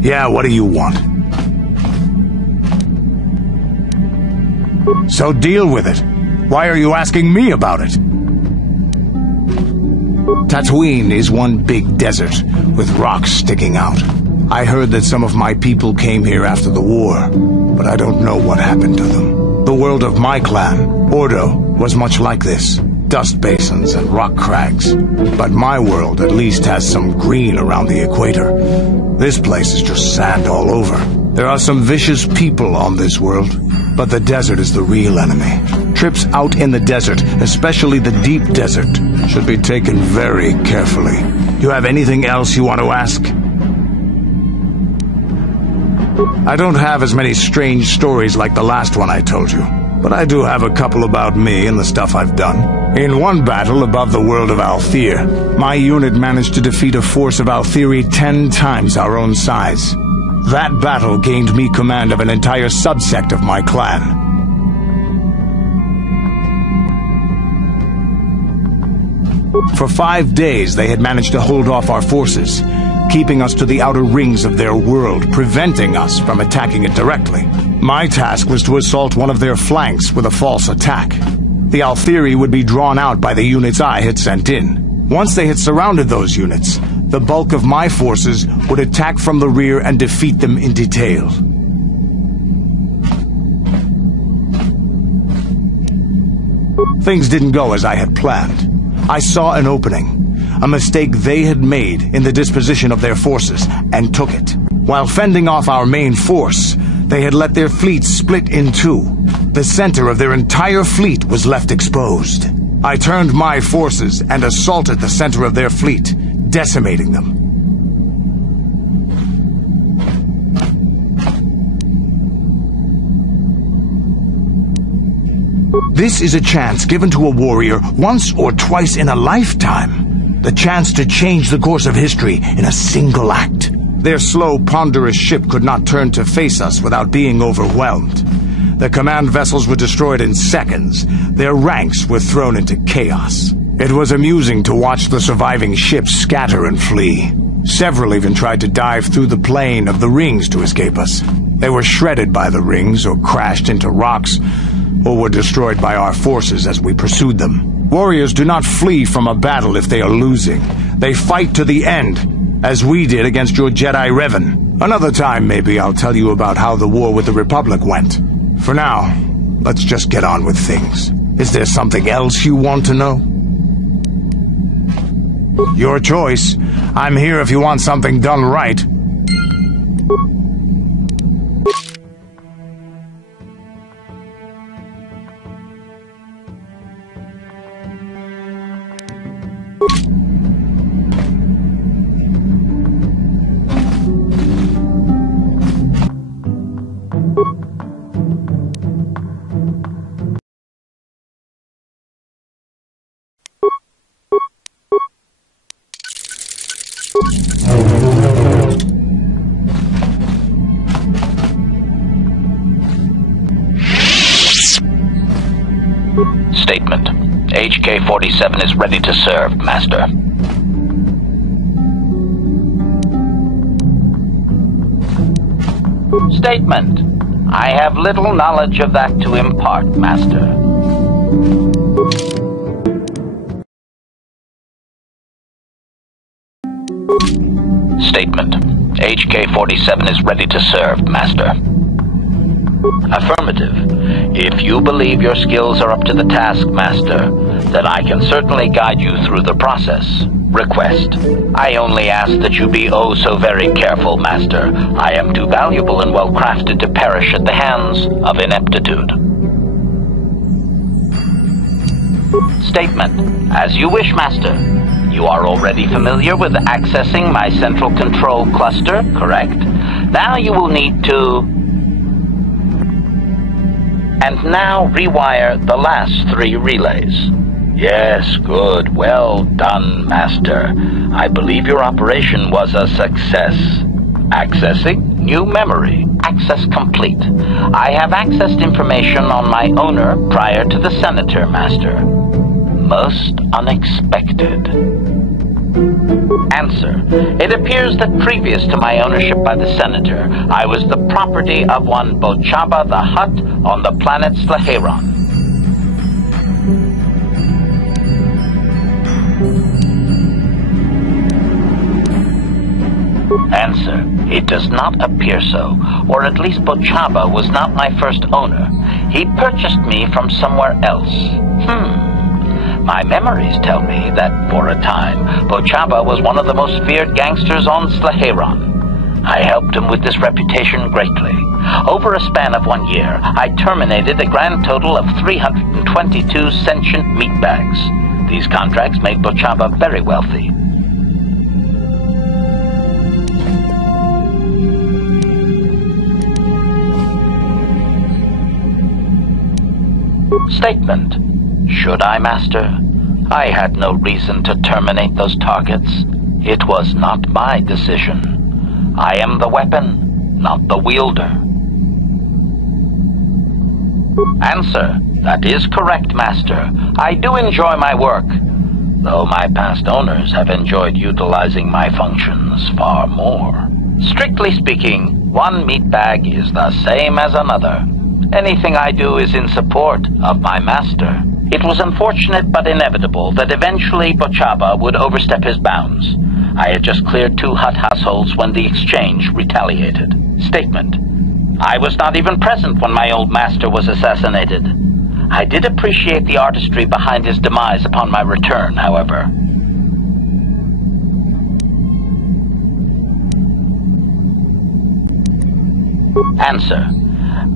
Yeah, what do you want? So deal with it. Why are you asking me about it? Dantooine is one big desert, with rocks sticking out. I heard that some of my people came here after the war, but I don't know what happened to them. The world of my clan, Ordo, was much like this. Dust basins and rock crags. But my world at least has some green around the equator. This place is just sand all over. There are some vicious people on this world, but the desert is the real enemy. Trips out in the desert, especially the deep desert, should be taken very carefully. You have anything else you want to ask? I don't have as many strange stories like the last one I told you, but I do have a couple about me and the stuff I've done. In one battle above the world of Althir, my unit managed to defeat a force of Althiri 10 times our own size. That battle gained me command of an entire subsect of my clan. For 5 days they had managed to hold off our forces, keeping us to the outer rings of their world, preventing us from attacking it directly. My task was to assault one of their flanks with a false attack. The Althiri would be drawn out by the units I had sent in. Once they had surrounded those units, the bulk of my forces would attack from the rear and defeat them in detail. Things didn't go as I had planned. I saw an opening, a mistake they had made in the disposition of their forces, and took it. While fending off our main force, they had let their fleet split in two. The center of their entire fleet was left exposed. I turned my forces and assaulted the center of their fleet, decimating them. This is a chance given to a warrior once or twice in a lifetime. The chance to change the course of history in a single act. Their slow, ponderous ship could not turn to face us without being overwhelmed. The command vessels were destroyed in seconds. Their ranks were thrown into chaos. It was amusing to watch the surviving ships scatter and flee. Several even tried to dive through the plane of the rings to escape us. They were shredded by the rings, or crashed into rocks, or were destroyed by our forces as we pursued them. Warriors do not flee from a battle if they are losing. They fight to the end, as we did against your Jedi Revan. Another time, maybe, I'll tell you about how the war with the Republic went. For now, let's just get on with things. Is there something else you want to know? Your choice. I'm here if you want something done right. Statement. HK-47 is ready to serve, Master. Statement. I have little knowledge of that to impart, Master. Statement. HK-47 is ready to serve, Master. Affirmative. If you believe your skills are up to the task, Master, then I can certainly guide you through the process. Request. I only ask that you be oh so very careful, Master. I am too valuable and well crafted to perish at the hands of ineptitude. Statement. As you wish, Master. You are already familiar with accessing my central control cluster, correct? Now you will need to... And now rewire the last 3 relays. Yes, good. Well done, Master. I believe your operation was a success. Accessing new memory. Access complete. I have accessed information on my owner prior to the Senator, Master. Most unexpected. Answer. It appears that previous to my ownership by the Senator, I was the property of one Bochaba the Hutt on the planet Slaheron. Answer. It does not appear so, or at least Bochaba was not my first owner. He purchased me from somewhere else. My memories tell me that, for a time, Bochaba was one of the most feared gangsters on Slaheron. I helped him with this reputation greatly. Over a span of 1 year, I terminated a grand total of 322 sentient meatbags. These contracts made Bochaba very wealthy. Statement. Should I, Master? I had no reason to terminate those targets. It was not my decision. I am the weapon, not the wielder. Answer. That is correct, Master. I do enjoy my work, though my past owners have enjoyed utilizing my functions far more. Strictly speaking, one meatbag is the same as another. Anything I do is in support of my master. It was unfortunate but inevitable that eventually Bochaba would overstep his bounds. I had just cleared 2 Hutt households when the exchange retaliated. Statement. I was not even present when my old master was assassinated. I did appreciate the artistry behind his demise upon my return, however. Answer.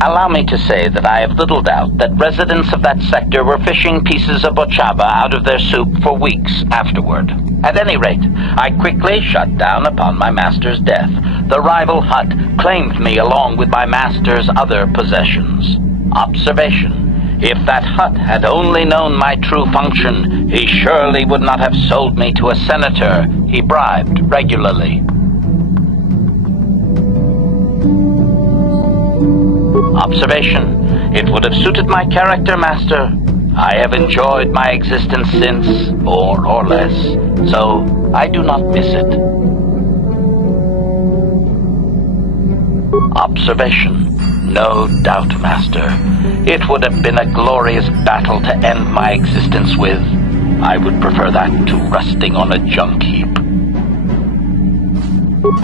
Allow me to say that I have little doubt that residents of that sector were fishing pieces of Bochaba out of their soup for weeks afterward. At any rate, I quickly shut down upon my master's death. The rival Hutt claimed me along with my master's other possessions. Observation. If that Hutt had only known my true function, he surely would not have sold me to a senator he bribed regularly. Observation. It would have suited my character, Master. I have enjoyed my existence since, more or less, so I do not miss it. Observation. No doubt, Master. It would have been a glorious battle to end my existence with. I would prefer that to rusting on a junk heap.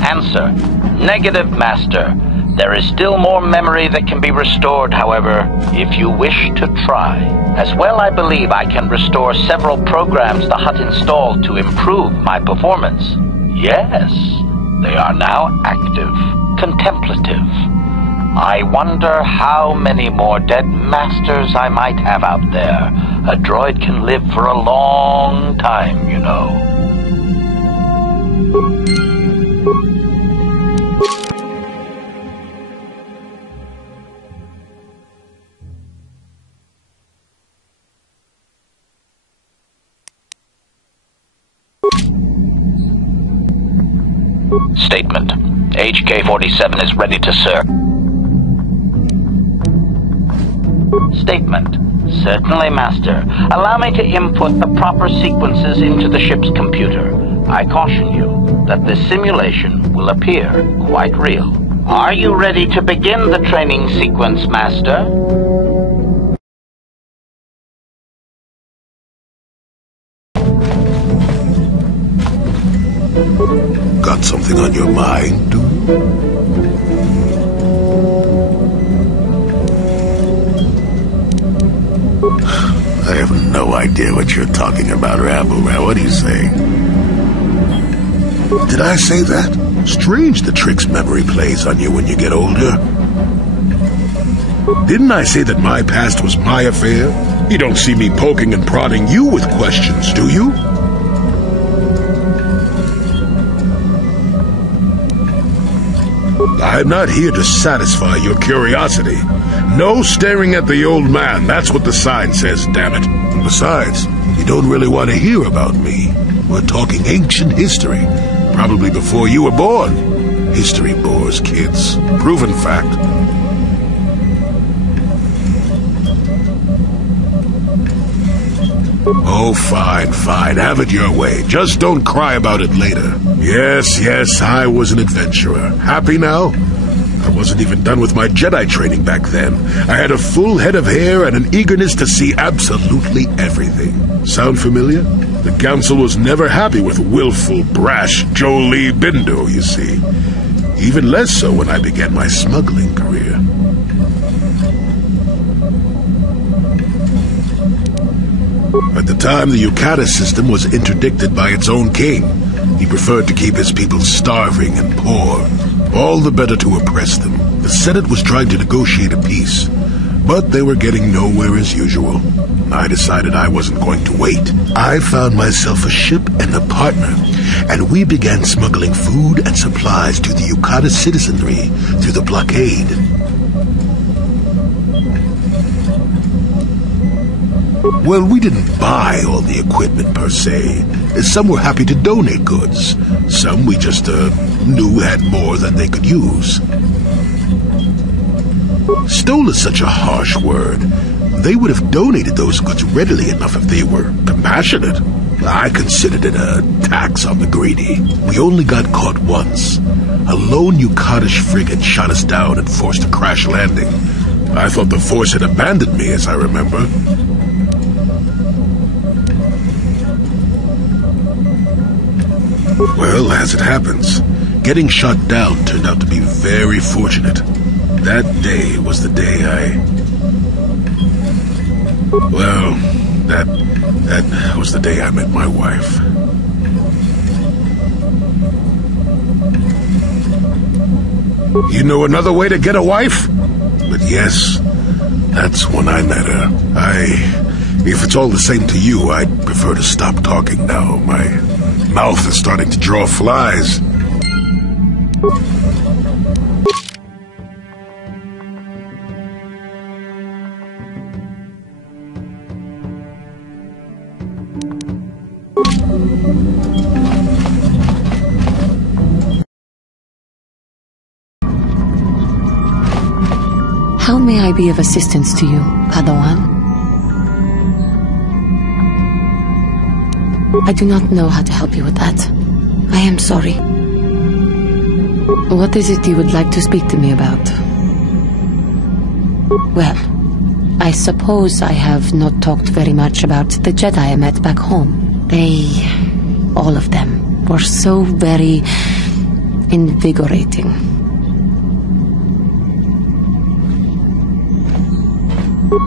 Answer. Negative, Master. There is still more memory that can be restored, however, if you wish to try. As well, I believe I can restore several programs the Hutt installed to improve my performance. Yes, they are now active, contemplative. I wonder how many more dead masters I might have out there. A droid can live for a long time, you know. Statement. HK-47 is ready to serve. Statement. Certainly, Master. Allow me to input the proper sequences into the ship's computer. I caution you that this simulation will appear quite real. Are you ready to begin the training sequence, Master? Got something on your mind, dude? I have no idea what you're talking about, Rambo. What do you say? Did I say that? Strange the tricks memory plays on you when you get older. Didn't I say that my past was my affair? You don't see me poking and prodding you with questions, do you? I'm not here to satisfy your curiosity. No staring at the old man. That's what the sign says, damn it. And besides, you don't really want to hear about me. We're talking ancient history. Probably before you were born. History bores kids. Proven fact. Oh, fine, fine. Have it your way. Just don't cry about it later. Yes, I was an adventurer. Happy now? I wasn't even done with my Jedi training back then. I had a full head of hair and an eagerness to see absolutely everything. Sound familiar? The Council was never happy with willful, brash Jolee Bindo, you see. Even less so when I began my smuggling career. At the time, the Yucata system was interdicted by its own king. He preferred to keep his people starving and poor, all the better to oppress them. The Senate was trying to negotiate a peace, but they were getting nowhere as usual. I decided I wasn't going to wait. I found myself a ship and a partner, and we began smuggling food and supplies to the Yucata citizenry through the blockade. Well, we didn't buy all the equipment per se. Some were happy to donate goods. Some we just knew had more than they could use. Stole is such a harsh word. They would have donated those goods readily enough if they were compassionate. I considered it a tax on the greedy. We only got caught once. A lone Yucatish frigate shot us down and forced a crash landing. I thought the force had abandoned me, as I remember. Well, as it happens, getting shot down turned out to be very fortunate. That day was the day that was the day I met my wife. You know another way to get a wife? But yes, that's when I met her. If it's all the same to you, I'd prefer to stop talking now. My mouth is starting to draw flies. How may I be of assistance to you, Padawan? I do not know how to help you with that. I am sorry. What is it you would like to speak to me about? Well, I suppose I have not talked very much about the Jedi I met back home. They, all of them, were so very invigorating.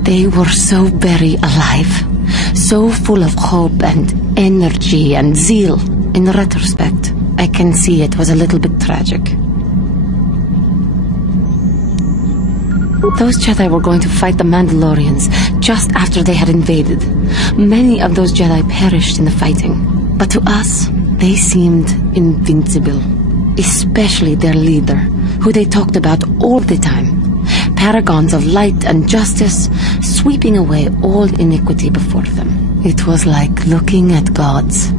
They were so very alive, so full of hope and energy and zeal. In retrospect, I can see it was a little bit tragic. Those Jedi were going to fight the Mandalorians just after they had invaded. Many of those Jedi perished in the fighting, but to us, they seemed invincible. Especially their leader, who they talked about all the time. Paragons of light and justice, sweeping away all iniquity before them. It was like looking at gods.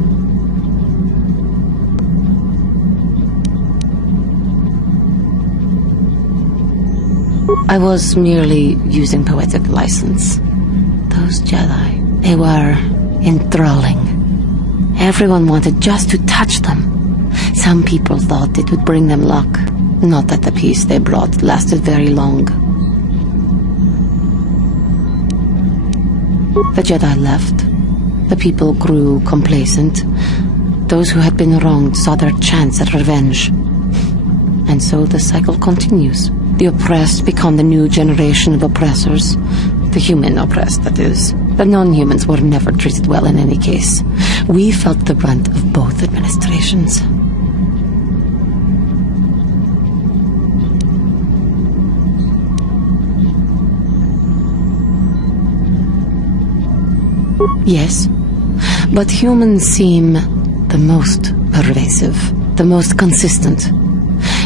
I was merely using poetic license. Those Jedi, they were enthralling. Everyone wanted just to touch them. Some people thought it would bring them luck. Not that the peace they brought lasted very long. The Jedi left. The people grew complacent. Those who had been wronged saw their chance at revenge. And so the cycle continues. The oppressed become the new generation of oppressors. The human oppressed, that is. The non-humans were never treated well in any case. We felt the brunt of both administrations. Yes, but humans seem the most pervasive, the most consistent.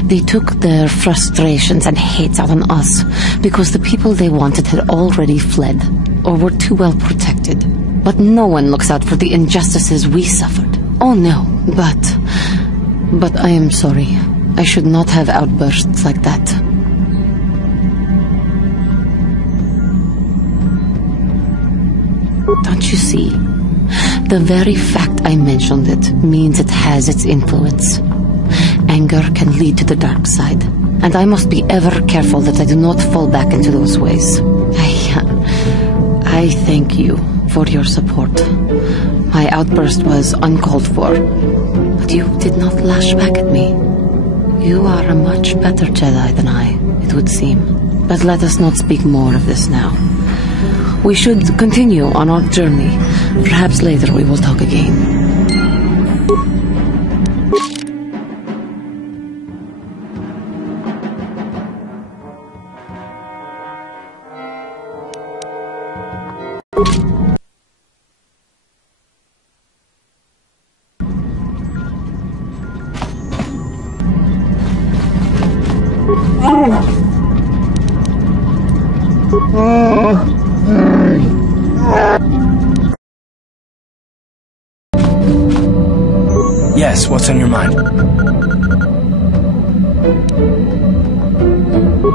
They took their frustrations and hates out on us because the people they wanted had already fled or were too well protected. But no one looks out for the injustices we suffered. Oh no, but I am sorry. I should not have outbursts like that. Don't you see? The very fact I mentioned it means it has its influence. Anger can lead to the dark side, and I must be ever careful that I do not fall back into those ways. I thank you for your support. My outburst was uncalled for, but you did not lash back at me. You are a much better Jedi than I, it would seem. But let us not speak more of this now. We should continue on our journey. Perhaps later we will talk again. Yes, what's on your mind?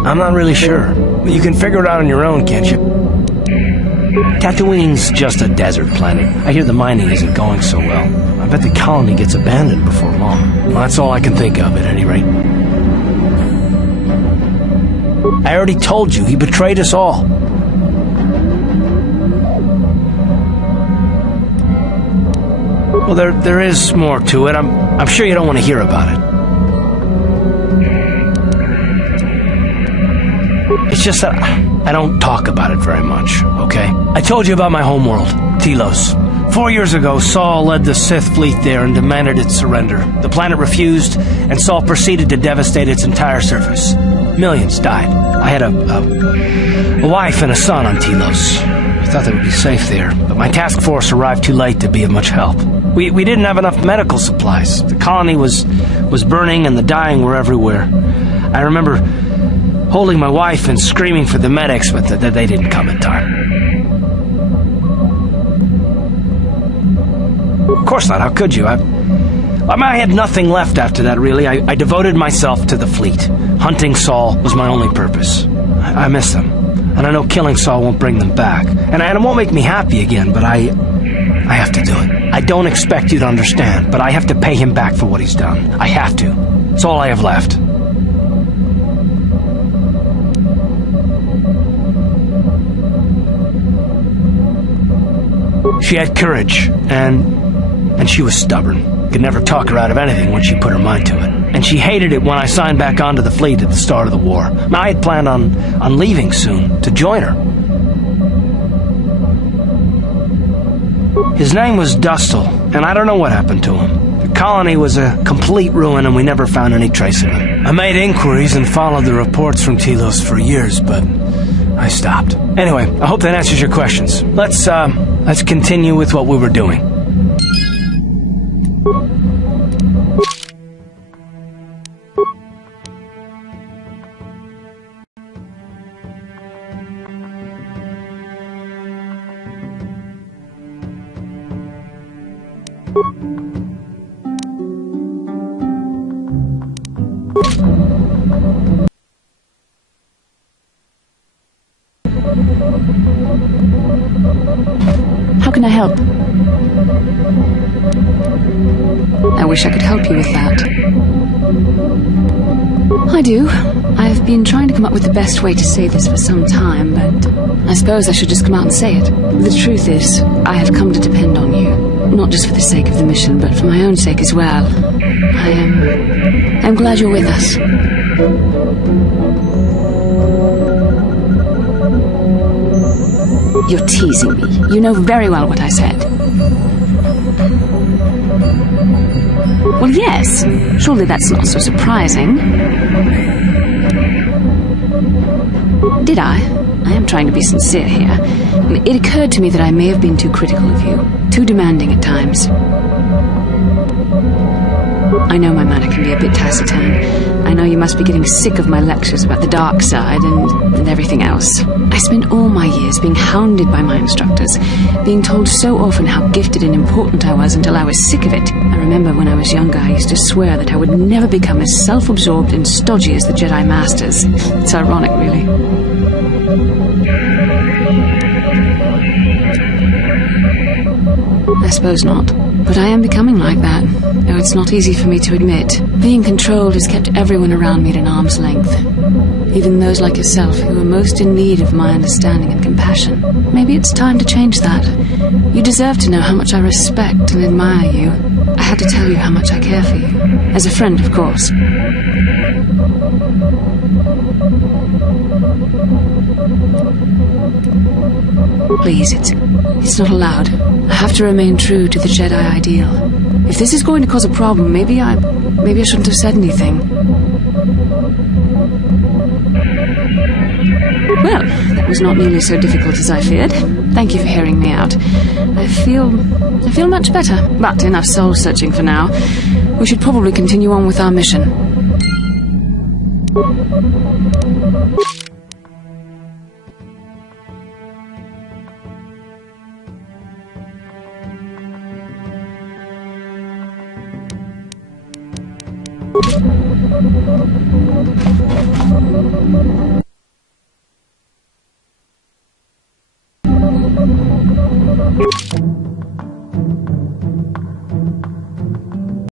I'm not really sure. But you can figure it out on your own, can't you? Dantooine's just a desert planet. I hear the mining isn't going so well. I bet the colony gets abandoned before long. Well, that's all I can think of, at any rate. I already told you, he betrayed us all. Well, there is more to it. I'm sure you don't want to hear about it. It's just that I don't talk about it very much, okay? I told you about my homeworld, Telos. 4 years ago, Saul led the Sith fleet there and demanded its surrender. The planet refused, and Saul proceeded to devastate its entire surface. Millions died. I had a wife and a son on Telos. I thought they would be safe there, but my task force arrived too late to be of much help. We didn't have enough medical supplies. The colony was burning and the dying were everywhere. I remember holding my wife and screaming for the medics, but they didn't come in time. Of course not, how could you? I had nothing left after that, really. I devoted myself to the fleet. Hunting Saul was my only purpose. I miss them, and I know killing Saul won't bring them back. And it won't make me happy again, but I have to do it. I don't expect you to understand, but I have to pay him back for what he's done. I have to. It's all I have left. She had courage, and she was stubborn. Could never talk her out of anything when she put her mind to it. And she hated it when I signed back onto the fleet at the start of the war. Now, I had planned on leaving soon to join her. His name was Dustil, and I don't know what happened to him. The colony was a complete ruin, and we never found any trace of him. I made inquiries and followed the reports from Telos for years, but I stopped. Anyway, I hope that answers your questions. Let's continue with what we were doing. How can I help? I wish I could help you with that. I do. I've been trying to come up with the best way to say this for some time, but I suppose I should just come out and say it. The truth is, I have come to depend on you. Not just for the sake of the mission, but for my own sake as well. I'm glad you're with us. You're teasing me. You know very well what I said. Well, yes. Surely that's not so surprising. Did I? I am trying to be sincere here. It occurred to me that I may have been too critical of you. Too demanding at times. I know my manner can be a bit taciturn. I know you must be getting sick of my lectures about the dark side and everything else. I spent all my years being hounded by my instructors, being told so often how gifted and important I was until I was sick of it. I remember when I was younger, I used to swear that I would never become as self-absorbed and stodgy as the Jedi Masters. It's ironic, really. I suppose not. But I am becoming like that, though it's not easy for me to admit. Being controlled has kept everyone around me at an arm's length. Even those like yourself who are most in need of my understanding and compassion. Maybe it's time to change that. You deserve to know how much I respect and admire you. I had to tell you how much I care for you. As a friend, of course. Please, it's not allowed. I have to remain true to the Jedi ideal. If this is going to cause a problem, maybe I shouldn't have said anything. Well, that was not nearly so difficult as I feared. Thank you for hearing me out. I feel much better, but enough soul searching for now. We should probably continue on with our mission.